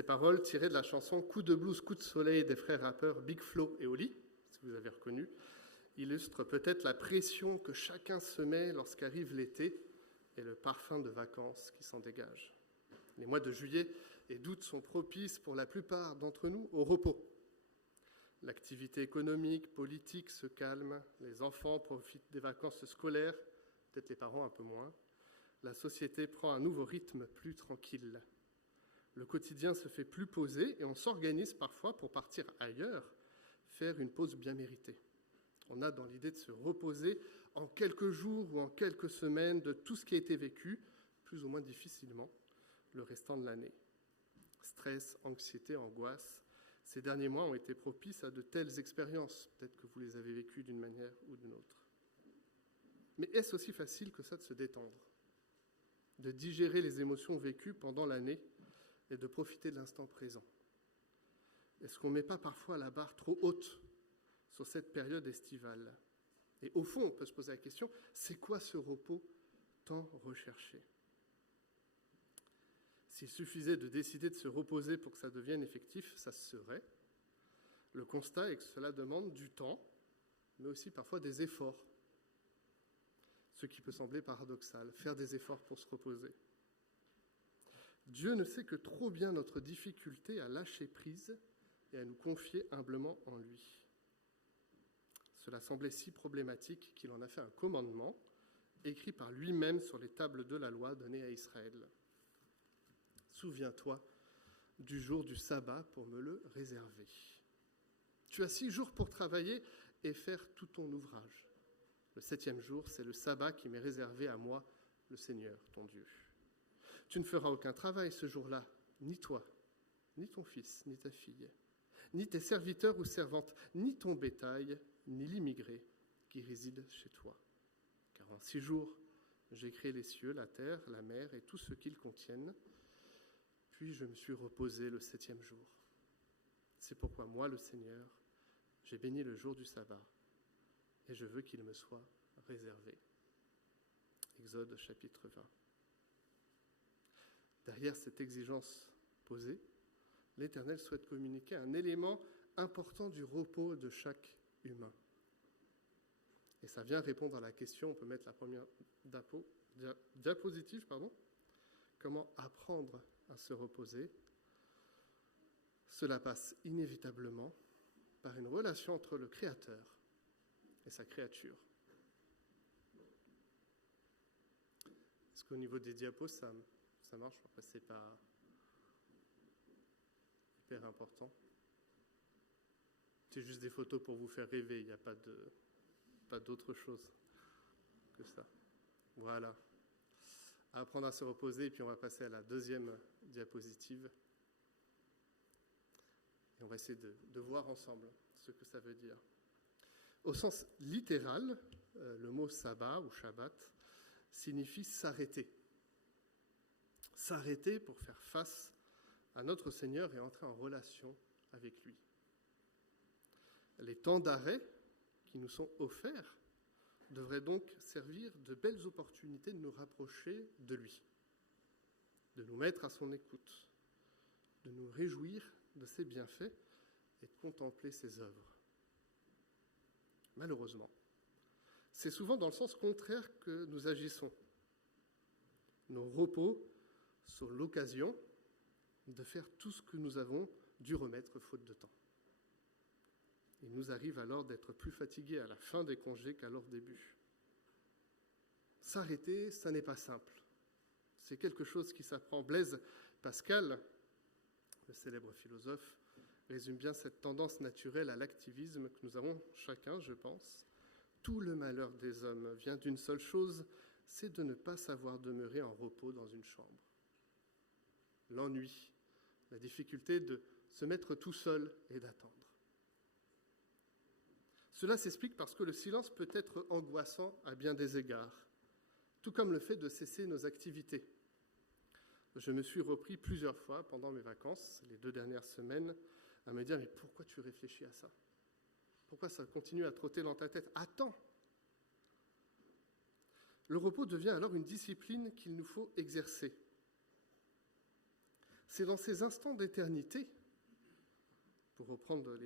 Ces paroles tirées de la chanson « Coup de blues, coup de soleil » des frères rappeurs Big Flo et Oli, si vous avez reconnu, illustrent peut-être la pression que chacun se met lorsqu'arrive l'été et le parfum de vacances qui s'en dégage. Les mois de juillet et d'août sont propices pour la plupart d'entre nous au repos. L'activité économique, politique se calme, les enfants profitent des vacances scolaires, peut-être les parents un peu moins. La société prend un nouveau rythme plus tranquille. Le quotidien se fait plus posé et on s'organise parfois pour partir ailleurs, faire une pause bien méritée. On a dans l'idée de se reposer en quelques jours ou en quelques semaines de tout ce qui a été vécu, plus ou moins difficilement, le restant de l'année. Stress, anxiété, angoisse, ces derniers mois ont été propices à de telles expériences. Peut-être que vous les avez vécues d'une manière ou d'une autre. Mais est-ce aussi facile que ça de se détendre, de digérer les émotions vécues pendant l'année et de profiter de l'instant présent? Est-ce qu'on ne met pas parfois la barre trop haute sur cette période estivale? Et au fond, on peut se poser la question, c'est quoi ce repos tant recherché? S'il suffisait de décider de se reposer pour que ça devienne effectif, ça se serait. Le constat est que cela demande du temps, mais aussi parfois des efforts. Ce qui peut sembler paradoxal, faire des efforts pour se reposer. Dieu ne sait que trop bien notre difficulté à lâcher prise et à nous confier humblement en lui. Cela semblait si problématique qu'il en a fait un commandement, écrit par lui-même sur les tables de la loi donnée à Israël. Souviens-toi du jour du sabbat pour me le réserver. Tu as 6 jours pour travailler et faire tout ton ouvrage. Le 7e jour, c'est le sabbat qui m'est réservé à moi, le Seigneur, ton Dieu. Tu ne feras aucun travail ce jour-là, ni toi, ni ton fils, ni ta fille, ni tes serviteurs ou servantes, ni ton bétail, ni l'immigré qui réside chez toi. Car en 6 jours, j'ai créé les cieux, la terre, la mer et tout ce qu'ils contiennent. Puis je me suis reposé le 7e jour. C'est pourquoi moi, le Seigneur, j'ai béni le jour du sabbat et je veux qu'il me soit réservé. Exode chapitre 20. Derrière cette exigence posée, l'Éternel souhaite communiquer un élément important du repos de chaque humain. Et ça vient répondre à la question, on peut mettre la première diapositive, comment apprendre à se reposer. Cela passe inévitablement par une relation entre le Créateur et sa créature. Est-ce qu'au niveau des diapos, ça marche? Après, c'est pas hyper important. C'est juste des photos pour vous faire rêver, il n'y a pas d'autre chose que ça. Voilà. Apprendre à se reposer, et puis on va passer à la deuxième diapositive. Et on va essayer de voir ensemble ce que ça veut dire. Au sens littéral, le mot sabbat ou shabbat signifie s'arrêter. S'arrêter pour faire face à notre Seigneur et entrer en relation avec lui. Les temps d'arrêt qui nous sont offerts devraient donc servir de belles opportunités de nous rapprocher de lui, de nous mettre à son écoute, de nous réjouir de ses bienfaits et de contempler ses œuvres. Malheureusement, c'est souvent dans le sens contraire que nous agissons. Nos repos sont l'occasion de faire tout ce que nous avons dû remettre faute de temps. Il nous arrive alors d'être plus fatigués à la fin des congés qu'à leur début. S'arrêter, ça n'est pas simple. C'est quelque chose qui s'apprend. Blaise Pascal, le célèbre philosophe, résume bien cette tendance naturelle à l'activisme que nous avons chacun, je pense. Tout le malheur des hommes vient d'une seule chose, c'est de ne pas savoir demeurer en repos dans une chambre. L'ennui, la difficulté de se mettre tout seul et d'attendre. Cela s'explique parce que le silence peut être angoissant à bien des égards, tout comme le fait de cesser nos activités. Je me suis repris plusieurs fois pendant mes vacances, les 2 dernières semaines, à me dire « Mais pourquoi tu réfléchis à ça ? Pourquoi ça continue à trotter dans ta tête ? Attends !» Le repos devient alors une discipline qu'il nous faut exercer. C'est dans ces instants d'éternité, pour reprendre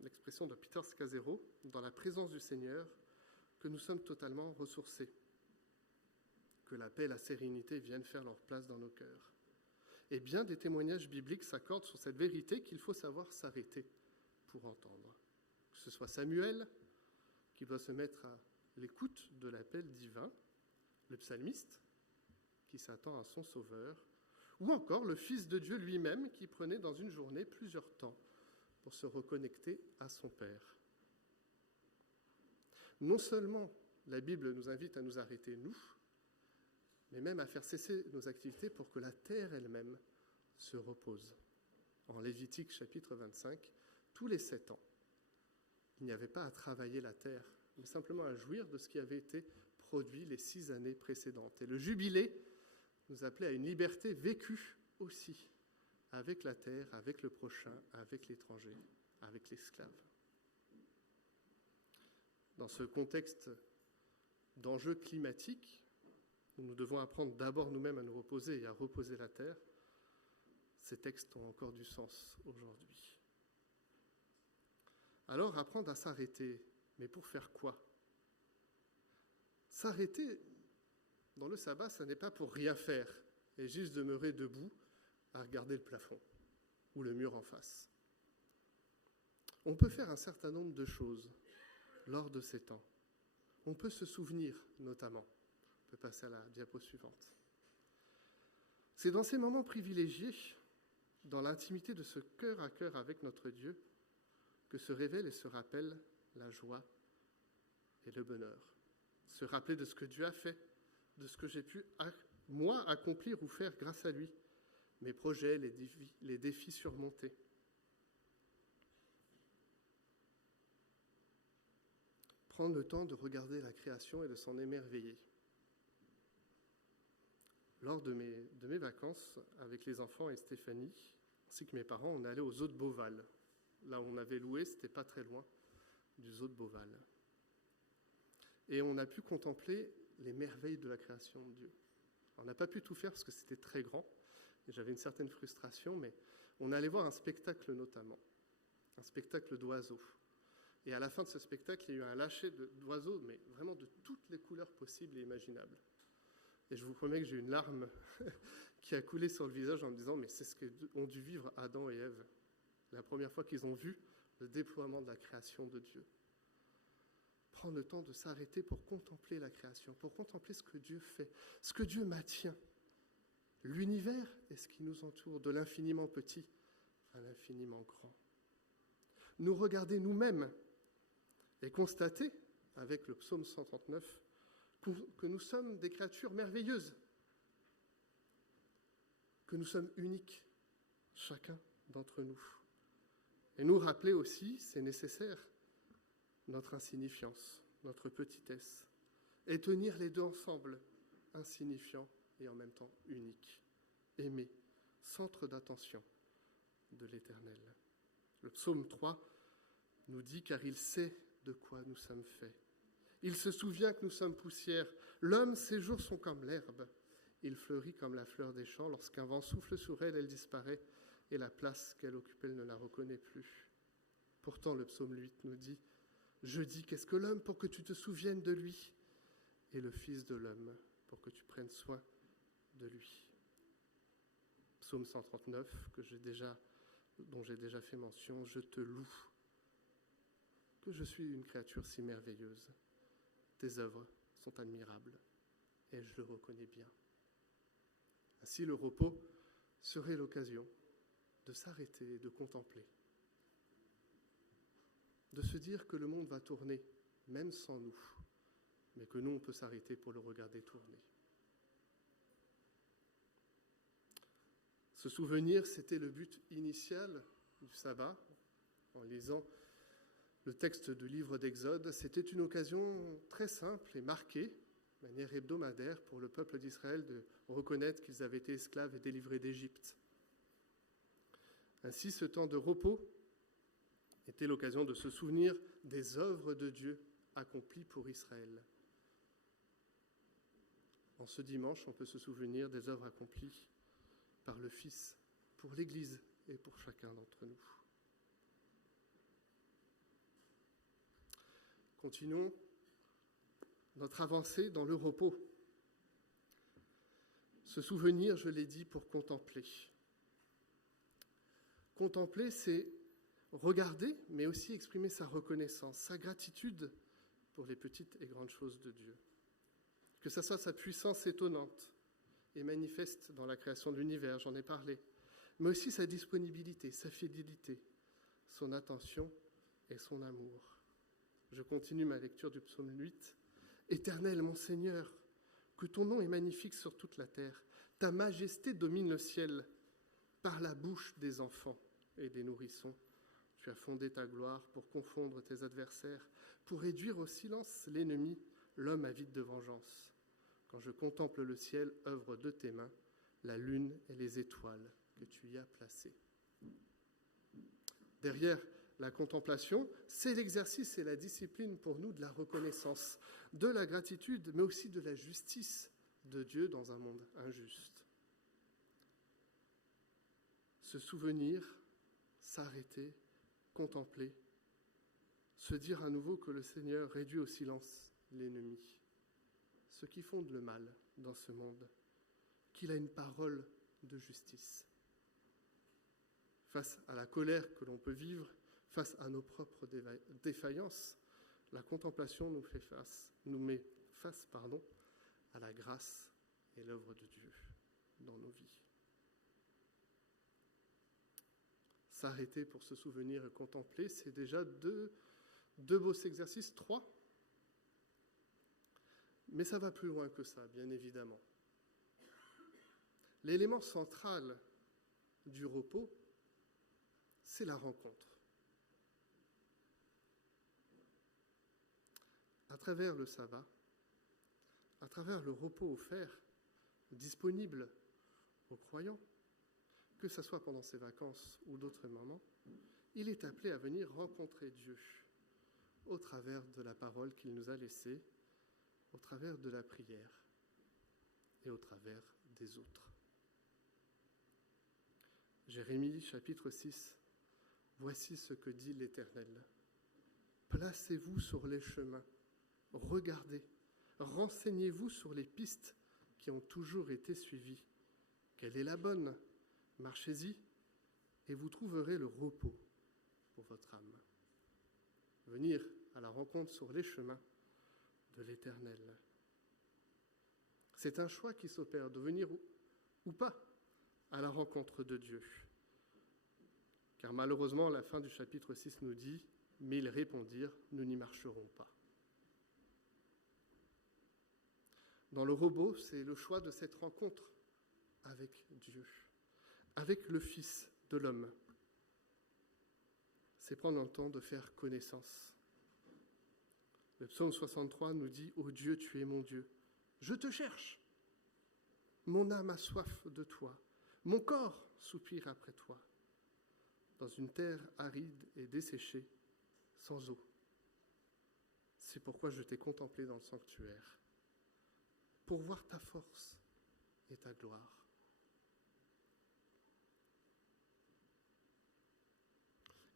l'expression de Peter Scazzero, dans la présence du Seigneur, que nous sommes totalement ressourcés, que la paix et la sérénité viennent faire leur place dans nos cœurs. Et bien des témoignages bibliques s'accordent sur cette vérité qu'il faut savoir s'arrêter pour entendre. Que ce soit Samuel, qui doit se mettre à l'écoute de l'appel divin, le psalmiste, qui s'attend à son sauveur, ou encore le Fils de Dieu lui-même, qui prenait dans une journée plusieurs temps pour se reconnecter à son Père. Non seulement la Bible nous invite à nous arrêter, nous, mais même à faire cesser nos activités pour que la terre elle-même se repose. En Lévitique chapitre 25, tous les 7 ans, il n'y avait pas à travailler la terre, mais simplement à jouir de ce qui avait été produit les 6 années précédentes. Et le jubilé nous appelait à une liberté vécue aussi, avec la terre, avec le prochain, avec l'étranger, avec l'esclave. Dans ce contexte d'enjeux climatiques, où nous devons apprendre d'abord nous-mêmes à nous reposer et à reposer la terre, ces textes ont encore du sens aujourd'hui. Alors, apprendre à s'arrêter, mais pour faire quoi ? S'arrêter dans le sabbat, ce n'est pas pour rien faire et juste demeurer debout à regarder le plafond ou le mur en face. On peut faire un certain nombre de choses lors de ces temps. On peut se souvenir, notamment. On peut passer à la diapo suivante. C'est dans ces moments privilégiés, dans l'intimité de ce cœur à cœur avec notre Dieu, que se révèle et se rappelle la joie et le bonheur. Se rappeler de ce que Dieu a fait, de ce que j'ai pu, moi, accomplir ou faire grâce à lui, mes projets, les défis surmontés. Prendre le temps de regarder la création et de s'en émerveiller. Lors de mes vacances, avec les enfants et Stéphanie, ainsi que mes parents, on est allé au zoo de Beauval. Là où on avait loué, c'était pas très loin du zoo de Beauval. Et on a pu contempler les merveilles de la création de Dieu. On n'a pas pu tout faire parce que c'était très grand, et j'avais une certaine frustration, mais on allait voir un spectacle notamment, un spectacle d'oiseaux. Et à la fin de ce spectacle, il y a eu un lâcher d'oiseaux, mais vraiment de toutes les couleurs possibles et imaginables. Et je vous promets que j'ai une larme qui a coulé sur le visage en me disant « mais c'est ce qu'ont dû vivre Adam et Ève, la première fois qu'ils ont vu le déploiement de la création de Dieu. » Prendre le temps de s'arrêter pour contempler la création, pour contempler ce que Dieu fait, ce que Dieu maintient. L'univers est ce qui nous entoure, de l'infiniment petit à l'infiniment grand. Nous regarder nous-mêmes et constater, avec le psaume 139, que nous sommes des créatures merveilleuses, que nous sommes uniques, chacun d'entre nous. Et nous rappeler aussi, c'est nécessaire, notre insignifiance, notre petitesse, et tenir les deux ensemble, insignifiant et en même temps unique, aimé, centre d'attention de l'Éternel. Le psaume 3 nous dit « Car il sait de quoi nous sommes faits. Il se souvient que nous sommes poussière. L'homme, ses jours sont comme l'herbe. Il fleurit comme la fleur des champs. Lorsqu'un vent souffle sur elle, elle disparaît, et la place qu'elle occupe, elle ne la reconnaît plus. » Pourtant, le psaume 8 nous dit « Je dis, qu'est-ce que l'homme pour que tu te souviennes de lui, et le Fils de l'homme pour que tu prennes soin de lui. » Psaume 139, dont j'ai déjà fait mention, « Je te loue, que je suis une créature si merveilleuse. Tes œuvres sont admirables, et je le reconnais bien. » Ainsi, le repos serait l'occasion de s'arrêter et de contempler, de se dire que le monde va tourner, même sans nous, mais que nous, on peut s'arrêter pour le regarder tourner. Ce souvenir, c'était le but initial du sabbat. En lisant le texte du livre d'Exode, c'était une occasion très simple et marquée, de manière hebdomadaire, pour le peuple d'Israël de reconnaître qu'ils avaient été esclaves et délivrés d'Égypte. Ainsi, ce temps de repos était l'occasion de se souvenir des œuvres de Dieu accomplies pour Israël. En ce dimanche, on peut se souvenir des œuvres accomplies par le Fils pour l'Église et pour chacun d'entre nous. Continuons notre avancée dans le repos. Se souvenir, je l'ai dit, pour contempler. Contempler, c'est regarder, mais aussi exprimer sa reconnaissance, sa gratitude pour les petites et grandes choses de Dieu. Que ça soit sa puissance étonnante et manifeste dans la création de l'univers, j'en ai parlé, mais aussi sa disponibilité, sa fidélité, son attention et son amour. Je continue ma lecture du psaume 8. « Éternel, mon Seigneur, que ton nom est magnifique sur toute la terre. Ta majesté domine le ciel. Par la bouche des enfants et des nourrissons, tu as fondé ta gloire pour confondre tes adversaires, pour réduire au silence l'ennemi, l'homme avide de vengeance. Quand je contemple le ciel, œuvre de tes mains, la lune et les étoiles que tu y as placées. » Derrière la contemplation, c'est l'exercice et la discipline pour nous de la reconnaissance, de la gratitude, mais aussi de la justice de Dieu dans un monde injuste. Se souvenir, s'arrêter, contempler, se dire à nouveau que le Seigneur réduit au silence l'ennemi, ceux qui font le mal dans ce monde, qu'il a une parole de justice. Face à la colère que l'on peut vivre, face à nos propres défaillances, la contemplation nous met face à la grâce et l'œuvre de Dieu dans nos vies. S'arrêter pour se souvenir et contempler, c'est déjà deux beaux exercices, 3. Mais ça va plus loin que ça, bien évidemment. L'élément central du repos, c'est la rencontre. À travers le sabbat, à travers le repos offert, disponible aux croyants, que ce soit pendant ses vacances ou d'autres moments, il est appelé à venir rencontrer Dieu au travers de la parole qu'il nous a laissée, au travers de la prière et au travers des autres. Jérémie, chapitre 6, « Voici ce que dit l'Éternel. Placez-vous sur les chemins, regardez, renseignez-vous sur les pistes qui ont toujours été suivies. Quelle est la bonne ? Marchez-y et vous trouverez le repos pour votre âme. » Venir à la rencontre sur les chemins de l'Éternel. C'est un choix qui s'opère de venir ou pas à la rencontre de Dieu. Car malheureusement, la fin du chapitre 6 nous dit « Mais ils répondirent, nous n'y marcherons pas. » Dans le repos, c'est le choix de cette rencontre avec Dieu, avec le Fils de l'homme. C'est prendre le temps de faire connaissance. Le psaume 63 nous dit « Ô Dieu, tu es mon Dieu, je te cherche. Mon âme a soif de toi, mon corps soupire après toi, dans une terre aride et desséchée, sans eau. C'est pourquoi je t'ai contemplé dans le sanctuaire, pour voir ta force et ta gloire. »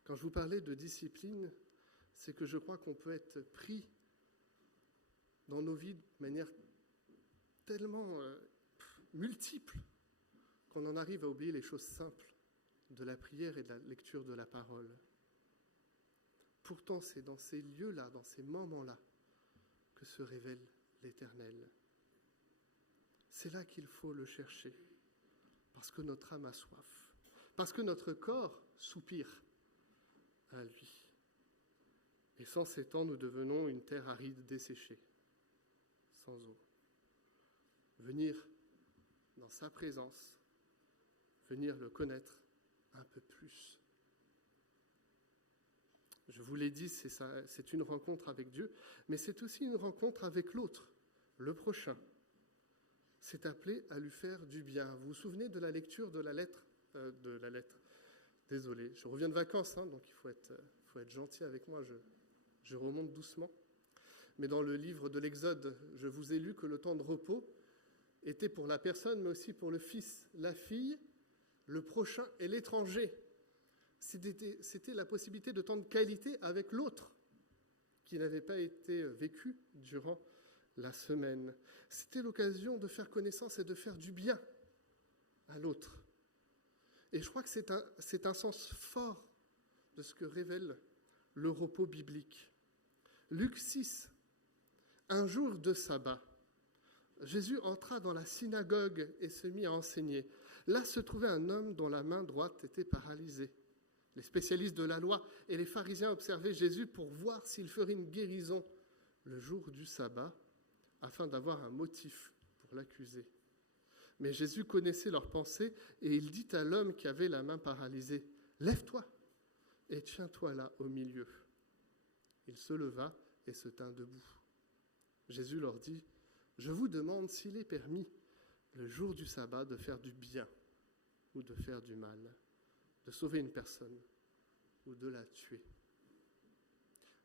Quand je vous parlais de discipline, c'est que je crois qu'on peut être pris dans nos vies de manière tellement multiple qu'on en arrive à oublier les choses simples de la prière et de la lecture de la parole. Pourtant, c'est dans ces lieux-là, dans ces moments-là, que se révèle l'Éternel. C'est là qu'il faut le chercher, parce que notre âme a soif, parce que notre corps soupire à lui. Et sans ces temps, nous devenons une terre aride desséchée, sans eau. Venir dans sa présence, venir le connaître un peu plus. Je vous l'ai dit, c'est une rencontre avec Dieu, mais c'est aussi une rencontre avec l'autre, le prochain. C'est appelé à lui faire du bien. Vous vous souvenez de la lecture de la lettre Désolé, je reviens de vacances, donc il faut être gentil avec moi, je remonte doucement. Mais dans le livre de l'Exode, je vous ai lu que le temps de repos était pour la personne, mais aussi pour le fils, la fille, le prochain et l'étranger. C'était la possibilité de temps de qualité avec l'autre qui n'avait pas été vécu durant la semaine. C'était l'occasion de faire connaissance et de faire du bien à l'autre. Et je crois que c'est un sens fort de ce que révèle le repos biblique. Luc 6, un jour de sabbat, Jésus entra dans la synagogue et se mit à enseigner. Là se trouvait un homme dont la main droite était paralysée. Les spécialistes de la loi et les pharisiens observaient Jésus pour voir s'il ferait une guérison le jour du sabbat, afin d'avoir un motif pour l'accuser. Mais Jésus connaissait leurs pensées et il dit à l'homme qui avait la main paralysée, « Lève-toi et tiens-toi là au milieu. » Il se leva et se tint debout. Jésus leur dit, « Je vous demande s'il est permis, le jour du sabbat, de faire du bien ou de faire du mal, de sauver une personne ou de la tuer. »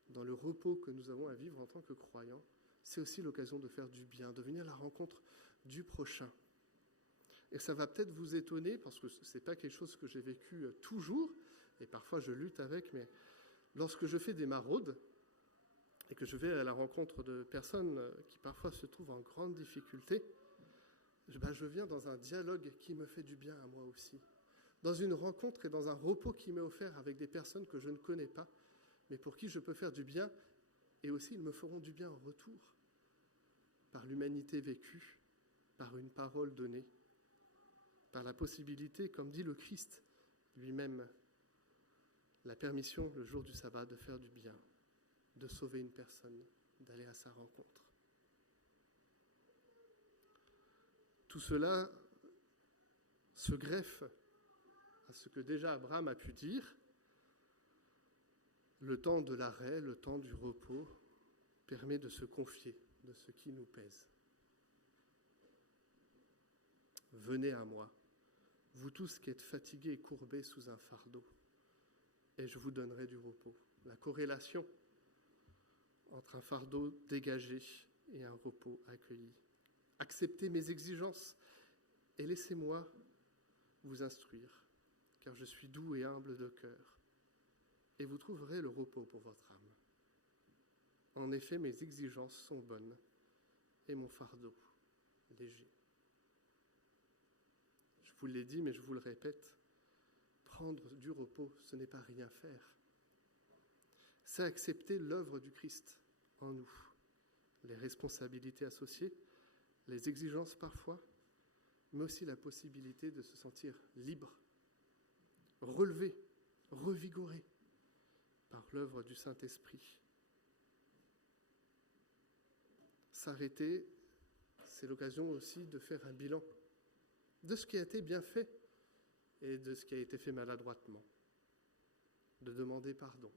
Dans le repos que nous avons à vivre en tant que croyants, c'est aussi l'occasion de faire du bien, de venir à la rencontre du prochain. Et ça va peut-être vous étonner, parce que ce n'est pas quelque chose que j'ai vécu toujours, et parfois je lutte avec, mais lorsque je fais des maraudes, et que je vais à la rencontre de personnes qui parfois se trouvent en grande difficulté, je viens dans un dialogue qui me fait du bien à moi aussi. Dans une rencontre et dans un repos qui m'est offert avec des personnes que je ne connais pas, mais pour qui je peux faire du bien, et aussi ils me feront du bien en retour, par l'humanité vécue, par une parole donnée, par la possibilité, comme dit le Christ lui-même, la permission le jour du sabbat de faire du bien, de sauver une personne, d'aller à sa rencontre. Tout cela se greffe à ce que déjà Abraham a pu dire. Le temps de l'arrêt, le temps du repos permet de se confier de ce qui nous pèse. Venez à moi, vous tous qui êtes fatigués et courbés sous un fardeau, et je vous donnerai du repos. La corrélation entre un fardeau dégagé et un repos accueilli. Acceptez mes exigences et laissez-moi vous instruire, car je suis doux et humble de cœur, et vous trouverez le repos pour votre âme. En effet, mes exigences sont bonnes et mon fardeau léger. Je vous l'ai dit, mais je vous le répète, prendre du repos, ce n'est pas rien faire. C'est accepter l'œuvre du Christ en nous, les responsabilités associées, les exigences parfois, mais aussi la possibilité de se sentir libre, relevé, revigoré par l'œuvre du Saint-Esprit. S'arrêter, c'est l'occasion aussi de faire un bilan de ce qui a été bien fait et de ce qui a été fait maladroitement, de demander pardon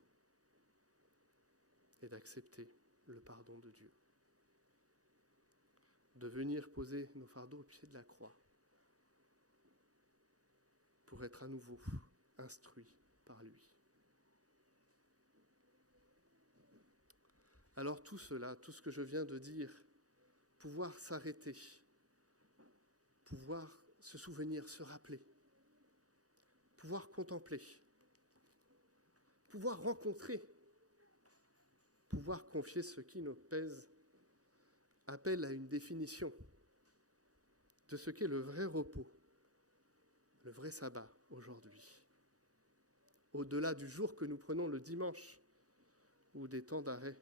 et d'accepter le pardon de Dieu, de venir poser nos fardeaux au pied de la croix pour être à nouveau instruits par lui. Alors tout cela, tout ce que je viens de dire, pouvoir s'arrêter, pouvoir se souvenir, se rappeler, pouvoir contempler, pouvoir rencontrer, pouvoir confier ce qui nous pèse, appelle à une définition de ce qu'est le vrai repos, le vrai sabbat aujourd'hui. Au-delà du jour que nous prenons le dimanche ou des temps d'arrêt,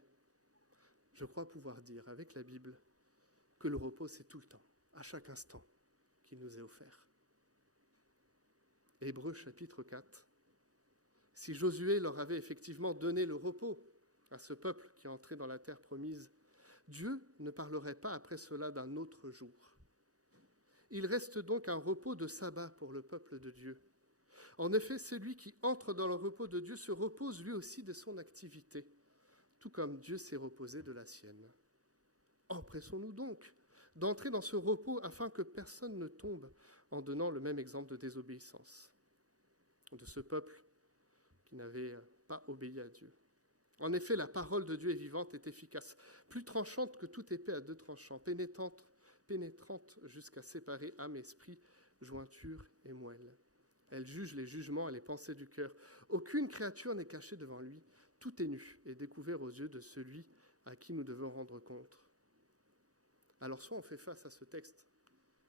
je crois pouvoir dire avec la Bible que le repos c'est tout le temps, à chaque instant qu'il nous est offert. Hébreux chapitre 4. Si Josué leur avait effectivement donné le repos à ce peuple qui entrait dans la terre promise, Dieu ne parlerait pas après cela d'un autre jour. Il reste donc un repos de sabbat pour le peuple de Dieu. En effet, celui qui entre dans le repos de Dieu se repose lui aussi de son activité, tout comme Dieu s'est reposé de la sienne. Empressons-nous donc d'entrer dans ce repos afin que personne ne tombe en donnant le même exemple de désobéissance de ce peuple qui n'avait pas obéi à Dieu. En effet, la parole de Dieu est vivante, est efficace, plus tranchante que toute épée à deux tranchants, pénétrante jusqu'à séparer âme et esprit, jointure et moelle. Elle juge les jugements et les pensées du cœur. Aucune créature n'est cachée devant lui. Tout est nu et découvert aux yeux de celui à qui nous devons rendre compte. Alors soit on fait face à ce texte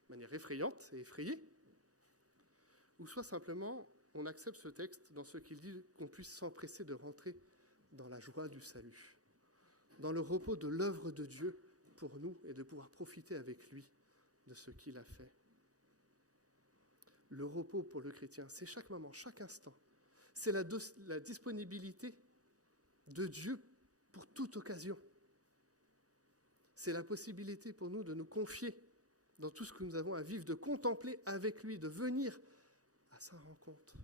de manière effrayante et effrayée, ou soit simplement on accepte ce texte dans ce qu'il dit, qu'on puisse s'empresser de rentrer dans la joie du salut, dans le repos de l'œuvre de Dieu pour nous et de pouvoir profiter avec lui de ce qu'il a fait. Le repos pour le chrétien, c'est chaque moment, chaque instant. C'est la disponibilité de Dieu pour toute occasion. C'est la possibilité pour nous de nous confier dans tout ce que nous avons à vivre, de contempler avec lui, de venir à sa rencontre,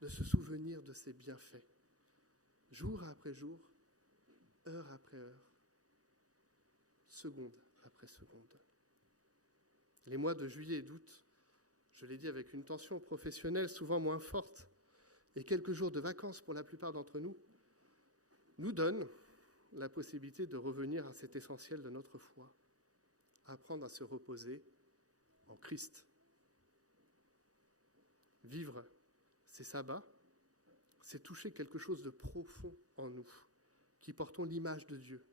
de se souvenir de ses bienfaits, jour après jour, heure après heure, seconde après seconde. Les mois de juillet et d'août, je l'ai dit, avec une tension professionnelle souvent moins forte et quelques jours de vacances pour la plupart d'entre nous, nous donnent la possibilité de revenir à cet essentiel de notre foi, apprendre à se reposer en Christ. Vivre ces sabbats, c'est toucher quelque chose de profond en nous, qui portons l'image de Dieu.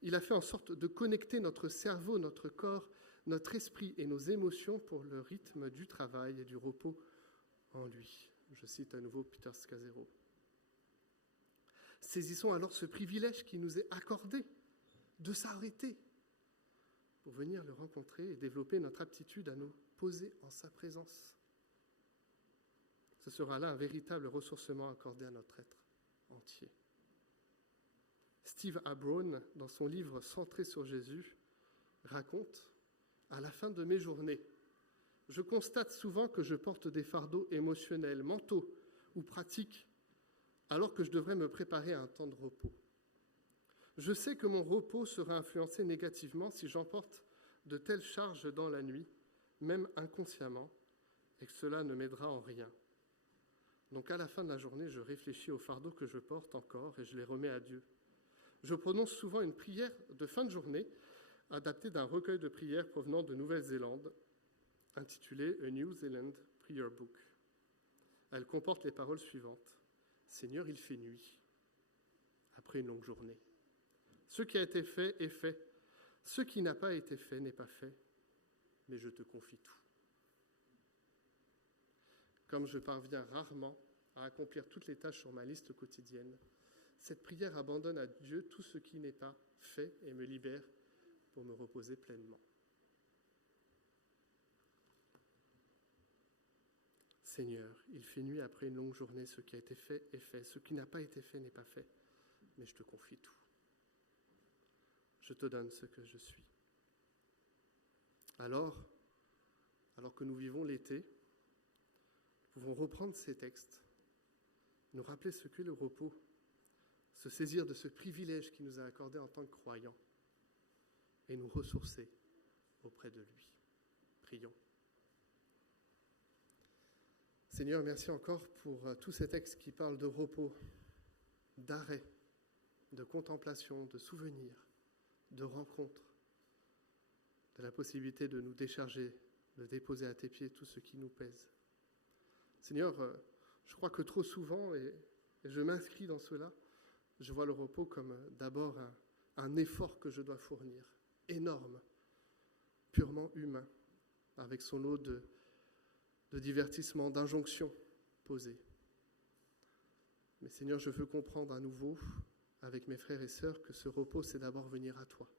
Il a fait en sorte de connecter notre cerveau, notre corps, notre esprit et nos émotions pour le rythme du travail et du repos en lui. Je cite à nouveau Peter Scazzero. Saisissons alors ce privilège qui nous est accordé de s'arrêter pour venir le rencontrer et développer notre aptitude à nous poser en sa présence. Ce sera là un véritable ressourcement accordé à notre être entier. Steve Abrone, dans son livre Centré sur Jésus, raconte « À la fin de mes journées, je constate souvent que je porte des fardeaux émotionnels, mentaux ou pratiques, alors que je devrais me préparer à un temps de repos. Je sais que mon repos sera influencé négativement si j'emporte de telles charges dans la nuit, même inconsciemment, et que cela ne m'aidera en rien. Donc à la fin de la journée, je réfléchis aux fardeaux que je porte encore et je les remets à Dieu. Je prononce souvent une prière de fin de journée, adaptée d'un recueil de prières provenant de Nouvelle-Zélande, intitulé A New Zealand Prayer Book. Elle comporte les paroles suivantes. « Seigneur, il fait nuit, après une longue journée. Ce qui a été fait est fait. Ce qui n'a pas été fait n'est pas fait, mais je te confie tout. » Comme je parviens rarement à accomplir toutes les tâches sur ma liste quotidienne, cette prière abandonne à Dieu tout ce qui n'est pas fait et me libère pour me reposer pleinement. Seigneur, il fait nuit après une longue journée, ce qui a été fait est fait, ce qui n'a pas été fait n'est pas fait, mais je te confie tout. Je te donne ce que je suis. Alors que nous vivons l'été, nous pouvons reprendre ces textes, nous rappeler ce qu'est le repos, se saisir de ce privilège qu'il nous a accordé en tant que croyants et nous ressourcer auprès de lui. Prions. Seigneur, merci encore pour tous ces textes qui parlent de repos, d'arrêt, de contemplation, de souvenirs, de rencontres, de la possibilité de nous décharger, de déposer à tes pieds tout ce qui nous pèse. Seigneur, je crois que trop souvent, et je m'inscris dans cela, je vois le repos comme d'abord un effort que je dois fournir, énorme, purement humain, avec son lot de divertissements, d'injonctions posées. Mais Seigneur, je veux comprendre à nouveau, avec mes frères et sœurs, que ce repos, c'est d'abord venir à toi,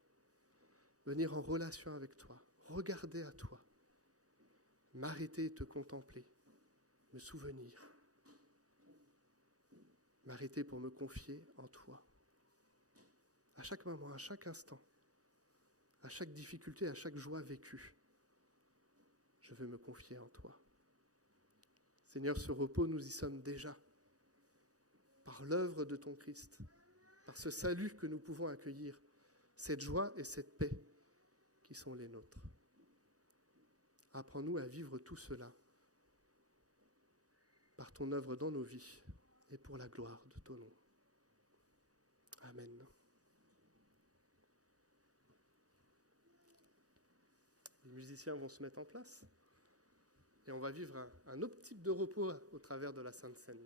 venir en relation avec toi, regarder à toi, m'arrêter et te contempler, me souvenir, m'arrêter pour me confier en toi. À chaque moment, à chaque instant, à chaque difficulté, à chaque joie vécue, je veux me confier en toi. Seigneur, ce repos, nous y sommes déjà, par l'œuvre de ton Christ, par ce salut que nous pouvons accueillir, cette joie et cette paix qui sont les nôtres. Apprends-nous à vivre tout cela par ton œuvre dans nos vies et pour la gloire de ton nom. Amen. Les musiciens vont se mettre en place. et on va vivre un autre type de repos au travers de la Sainte Seine.